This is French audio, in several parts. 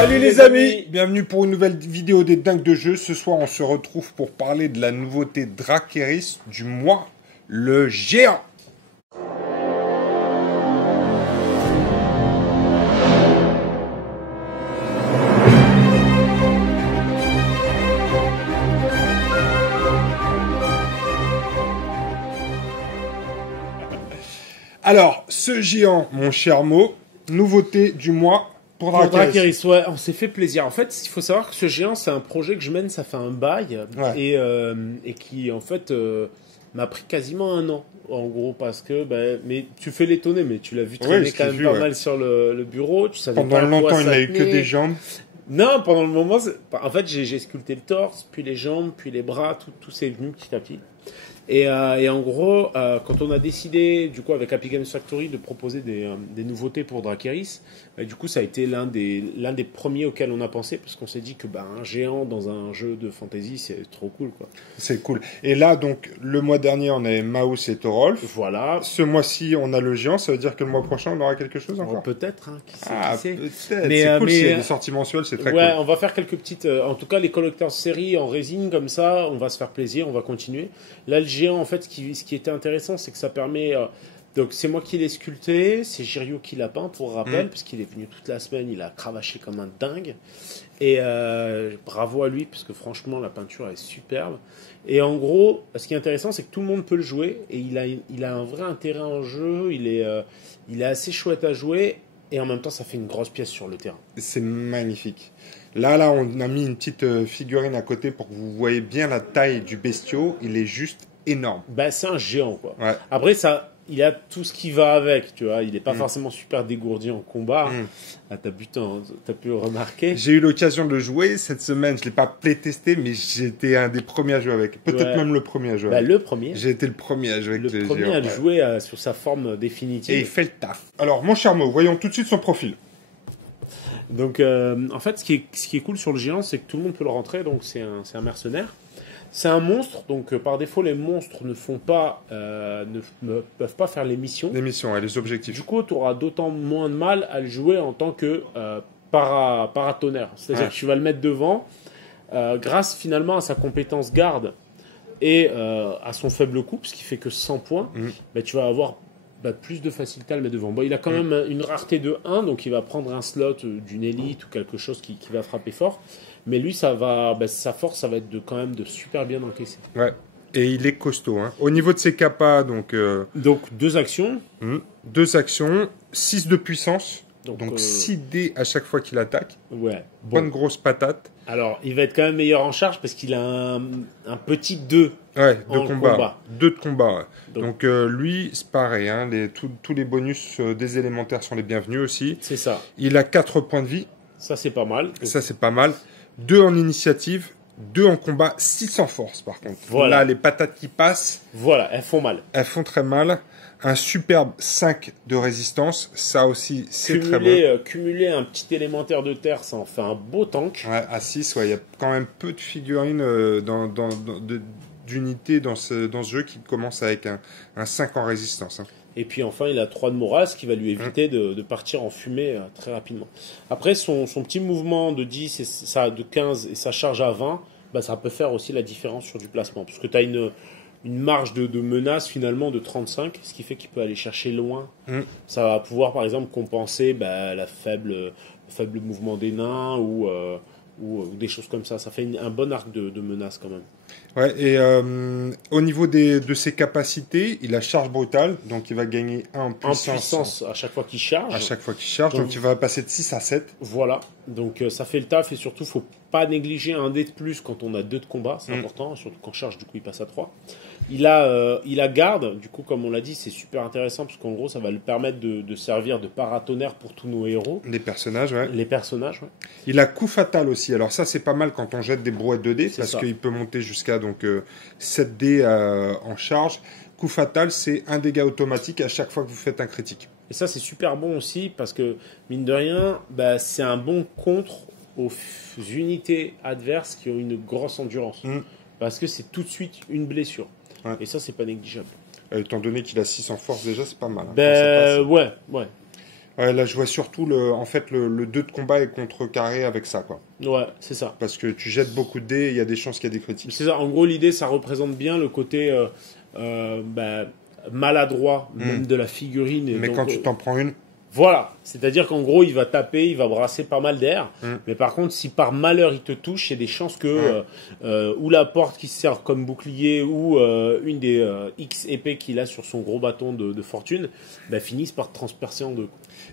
Salut les amis, bienvenue pour une nouvelle vidéo des dingues de jeu. Ce soir on se retrouve pour parler de la nouveauté Drakeris du mois, le géant. Alors, ce géant, mon cher Mo, nouveauté du mois pour Drakeris. Ouais, on s'est fait plaisir. En fait, il faut savoir que ce géant, c'est un projet que je mène, ça fait un bail, et qui, en fait, m'a pris quasiment un an, en gros, parce que, mais tu fais l'étonner, mais tu l'as vu traîner quand même pas mal sur le bureau. Tu savais Pendant longtemps, il n'a eu que des jambes. Non, pendant le moment, en fait, j'ai sculpté le torse, puis les jambes, puis les bras, tout s'est venu petit à petit. Et en gros, quand on a décidé, du coup, avec Happy Games Factory, de proposer des nouveautés pour Drakeris, du coup, ça a été l'un des premiers auxquels on a pensé, parce qu'on s'est dit que un géant dans un jeu de fantasy, c'est trop cool, quoi. C'est cool. Et là, donc, le mois dernier, on avait Maus et Thorolf. Voilà. Ce mois-ci, on a le géant. Ça veut dire que le mois prochain, on aura quelque chose encore. Peut-être, hein, qui sait, peut-être. C'est cool, s'il y a des sorties mensuelles, c'est très cool. Ouais, on va faire quelques petites... en tout cas, les collecteurs séries en résine, comme ça, on va se faire plaisir, on va continuer. Là, le géant, en fait, ce qui était intéressant, c'est que ça permet... donc, c'est moi qui l'ai sculpté, c'est Girio qui l'a peint, pour rappel, parce qu'il est venu toute la semaine, il a cravaché comme un dingue. Et bravo à lui, parce que franchement, la peinture est superbe. Et en gros, ce qui est intéressant, c'est que tout le monde peut le jouer, et il a un vrai intérêt en jeu, il est assez chouette à jouer, et en même temps, ça fait une grosse pièce sur le terrain. C'est magnifique. Là, on a mis une petite figurine à côté pour que vous voyez bien la taille du bestiau. Il est juste énorme. C'est un géant, quoi. Ouais. Après, il a tout ce qui va avec, tu vois. Il n'est pas forcément super dégourdi en combat. T'as pu le remarquer. J'ai eu l'occasion de le jouer cette semaine. Je l'ai pas playtesté, mais j'étais un des premiers à jouer avec. Peut-être même le premier à jouer avec. Le premier. J'ai été le premier à jouer avec le premier à jouer sur sa forme définitive. Et il fait le taf. Alors, mon cher Mo, voyons tout de suite son profil. Donc, en fait, ce qui est cool sur le géant, c'est que tout le monde peut le rentrer. Donc, c'est un mercenaire. C'est un monstre, donc par défaut, les monstres ne peuvent pas faire les missions. Les missions, les objectifs. Du coup, tu auras d'autant moins de mal à le jouer en tant que paratonnerre. C'est-à-dire que tu vas le mettre devant, grâce finalement à sa compétence garde et à son faible coût, parce qu'il fait que 100 points, tu vas avoir plus de facilité à le mettre devant. Il a quand même une rareté de 1, donc il va prendre un slot d'une élite ou quelque chose qui va frapper fort. Mais lui, sa force, ça va être quand même de super bien encaisser. Ouais. Et il est costaud. Hein. Au niveau de ses capas, donc 2 actions. 2 actions, 6 de puissance. Donc 6 dés à chaque fois qu'il attaque. Ouais. Bonne grosse patate. Alors, il va être quand même meilleur en charge parce qu'il a un petit 2. Ouais, de combat. 2 de combat. Ouais. Donc lui, c'est pareil. Hein, tous les bonus des élémentaires sont les bienvenus aussi. C'est ça. Il a 4 points de vie. Ça, c'est pas mal. Ça, c'est pas mal. 2 en initiative, 2 en combat, 6 en force par contre. Voilà. Là, les patates qui passent. Voilà, elles font mal. Elles font très mal. Un superbe 5 de résistance, ça aussi, c'est très bon. Cumuler un petit élémentaire de terre, ça en fait un beau tank. Ouais, à 6, il y a quand même peu de figurines d'unités dans ce jeu qui commence avec un 5 en résistance. Hein. Et puis enfin, il a 3 de morale, ce qui va lui éviter de partir en fumée très rapidement. Après, son petit mouvement de 10 et de 15 et sa charge à 20, ça peut faire aussi la différence sur du placement. Parce que tu as une marge de menace finalement de 35, ce qui fait qu'il peut aller chercher loin. Ça va pouvoir par exemple compenser le faible mouvement des nains ou des choses comme ça. Ça fait un bon arc de menace quand même. Ouais, et au niveau de ses capacités, il a charge brutale, donc il va gagner 1 en puissance. À chaque fois qu'il charge. À chaque fois qu'il charge, donc il va passer de 6 à 7. Voilà, donc ça fait le taf et surtout, faut pas négliger un dé de plus quand on a 2 de combat, c'est important, surtout quand charge, du coup il passe à 3. Il a garde, du coup comme on l'a dit, c'est super intéressant parce qu'en gros ça va lui permettre de servir de paratonnerre pour tous nos héros. Les personnages, ouais. Il a coup fatal aussi, alors ça c'est pas mal quand on jette des brouettes de dés, parce qu'il peut monter jusqu'à 7 dés en charge. Coup fatal, c'est un dégât automatique à chaque fois que vous faites un critique. Et ça c'est super bon aussi parce que mine de rien, c'est un bon contre aux unités adverses qui ont une grosse endurance. Parce que c'est tout de suite une blessure. Ouais. Et ça, c'est pas négligeable. Étant donné qu'il a 6 en force déjà, c'est pas mal. Hein, ouais. Ouais, là je vois surtout en fait le 2 de combat est contrecarré avec ça, quoi. Ouais, c'est ça. Parce que tu jettes beaucoup de dés, il y a des chances qu'il y ait des critiques. C'est ça. En gros, l'idée, ça représente bien le côté maladroit même de la figurine. Et mais donc, quand tu t'en prends une, voilà, c'est-à-dire qu'en gros, il va taper, il va brasser pas mal d'air. Mais par contre, si par malheur il te touche, il y a des chances que ou la porte qui sert comme bouclier ou une des X épées qu'il a sur son gros bâton de fortune finissent par te transpercer en deux.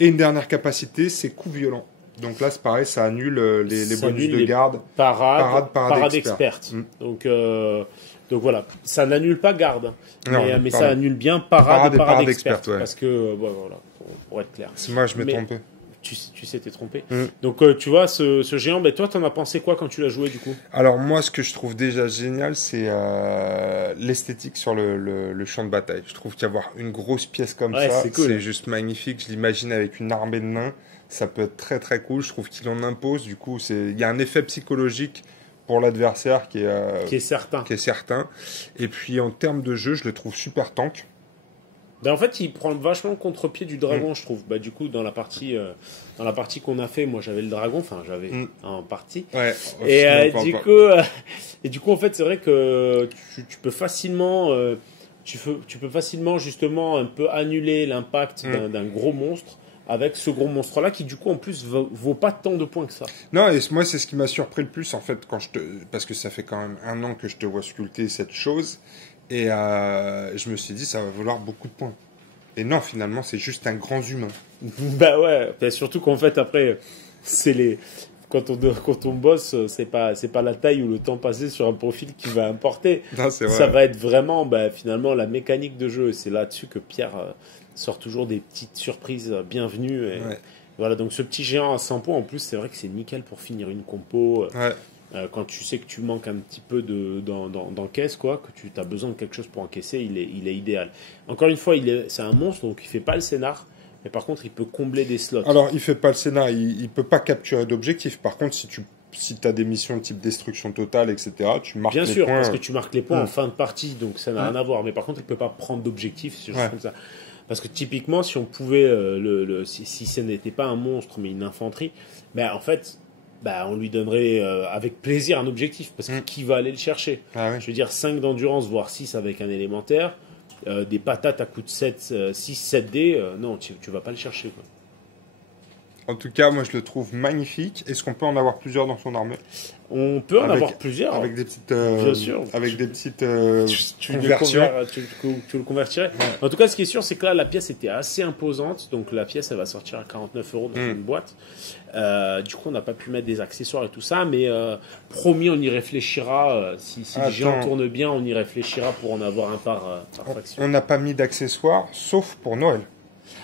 Et une dernière capacité, c'est coup violent. Donc là, c'est pareil, ça annule les bonus de garde. Parade experte. Donc voilà, ça n'annule pas garde, mais ça annule bien parade experte. Ouais. Parce que, voilà, pour être clair. C'est moi, je m'ai trompé. Tu sais, t'es trompé. Donc tu vois, ce géant, toi, t'en as pensé quoi quand tu l'as joué du coup? Alors moi, ce que je trouve déjà génial, c'est l'esthétique sur le champ de bataille. Je trouve qu'avoir une grosse pièce comme ça, c'est juste magnifique. Je l'imagine avec une armée de nains. Ça peut être très très cool. Je trouve qu'il en impose. Du coup, il y a un effet psychologique pour l'adversaire qui est certain. Et puis en termes de jeu, je le trouve super tank. En fait, il prend vachement le contre-pied du dragon, je trouve. Du coup, dans la partie qu'on a fait, moi j'avais le dragon, j'avais en partie. Ouais. Du coup, en fait, c'est vrai que tu peux facilement, justement un peu annuler l'impact d'un gros monstre. Avec ce gros monstre-là qui, du coup, en plus, vaut pas tant de points que ça. Non, et moi, c'est ce qui m'a surpris le plus, en fait, parce que ça fait quand même 1 an que je te vois sculpter cette chose, et je me suis dit, ça va valoir beaucoup de points. Et non, finalement, c'est juste un grand humain. Ouais, surtout qu'en fait, après, quand on bosse, c'est pas la taille ou le temps passé sur un profil qui va importer. Non, c'est vrai. Ça va être vraiment, finalement, la mécanique de jeu. Et c'est là-dessus que Pierre sort toujours des petites surprises bienvenues. Et voilà, donc ce petit géant à 100 points, en plus, c'est vrai que c'est nickel pour finir une compo. Quand tu sais que tu manques un petit peu d'encaisse, quoi, que tu as besoin de quelque chose pour encaisser, il est idéal. Encore une fois, c'est un monstre, donc il fait pas le scénar. Mais par contre, il peut combler des slots. Alors, il fait pas le scénar, il peut pas capturer d'objectifs. Par contre, si tu as des missions de type destruction totale, etc., tu marques les points. Bien sûr, parce que tu marques les points en fin de partie, donc ça n'a rien à voir. Mais par contre, il peut pas prendre d'objectifs, c'est juste comme ça. Parce que typiquement, si on pouvait, si ce n'était pas un monstre, mais une infanterie, en fait, on lui donnerait avec plaisir un objectif. Parce que qui va aller le chercher? Je veux dire, 5 d'endurance, voire 6 avec un élémentaire. Des patates à coût de 6-7 dés, non, tu vas pas le chercher, quoi. En tout cas, moi je le trouve magnifique. Est-ce qu'on peut en avoir plusieurs dans son armée? On peut en avoir plusieurs. Avec des petites, bien sûr. Avec des petites conversions. Tu le convertirais. En tout cas, ce qui est sûr, c'est que là, la pièce était assez imposante. Donc la pièce, elle va sortir à 49 € dans une boîte. Du coup, on n'a pas pu mettre des accessoires et tout ça. Mais promis, on y réfléchira. Si les gens tournent bien, on y réfléchira pour en avoir un par faction. On n'a pas mis d'accessoires, sauf pour Noël.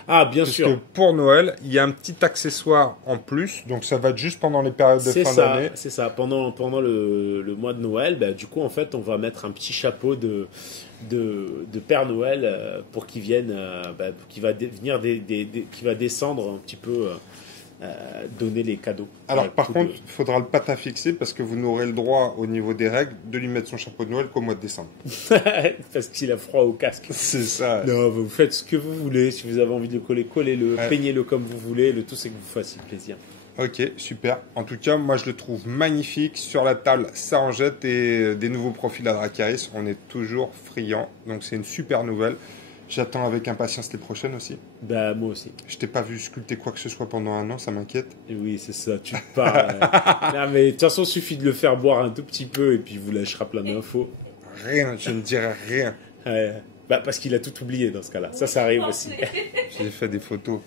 Ah, bien sûr. Parce que pour Noël, il y a un petit accessoire en plus, donc ça va être juste pendant les périodes de fin d'année. C'est ça, pendant le mois de Noël, du coup, en fait, on va mettre un petit chapeau de Père Noël pour qu'il vienne, qui va descendre un petit peu, donner les cadeaux. Alors, par contre, il faudra le patafixer parce que vous n'aurez le droit, au niveau des règles, de lui mettre son chapeau de Noël qu'au mois de décembre. Parce qu'il a froid au casque. C'est ça. Non, vous faites ce que vous voulez. Si vous avez envie de le coller, collez-le, peignez-le comme vous voulez. Le tout, c'est que vous fassiez plaisir. Ok, super. En tout cas, moi, je le trouve magnifique. Sur la table, ça en jette. Et des nouveaux profils à Dracarys, on est toujours friands. Donc, c'est une super nouvelle. J'attends avec impatience les prochaines aussi. Moi aussi. Je t'ai pas vu sculpter quoi que ce soit pendant 1 an, ça m'inquiète. Et oui, c'est ça, tu parles. Non, mais de toute façon, il suffit de le faire boire un tout petit peu et puis il vous lâchera plein d'infos. Rien, je ne dirai rien. Parce qu'il a tout oublié dans ce cas-là. Ça arrive aussi. J'ai fait des photos.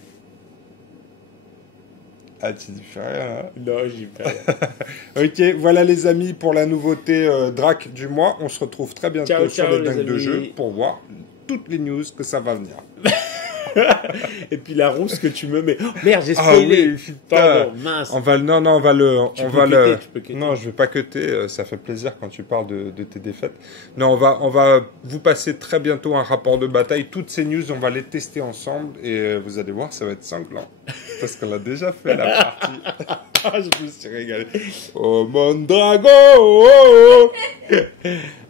Ah, tu dis rien, hein? Non, j'y fais rien. Ok, voilà les amis pour la nouveauté Drac du mois. On se retrouve très bientôt sur les dingues de jeu pour voir toutes les news que ça va venir. Et puis la rousse que tu me mets. Oh, merde, j'ai spoilé. Oui, pardon, mince. Non, je vais pas cutter. Ça fait plaisir quand tu parles de tes défaites. Non, on va vous passer très bientôt un rapport de bataille. Toutes ces news, on va les tester ensemble et vous allez voir, ça va être sanglant. Parce qu'on l'a déjà fait la partie. Je me suis régalé. Oh mon dragon!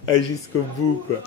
Jusqu'au bout, quoi.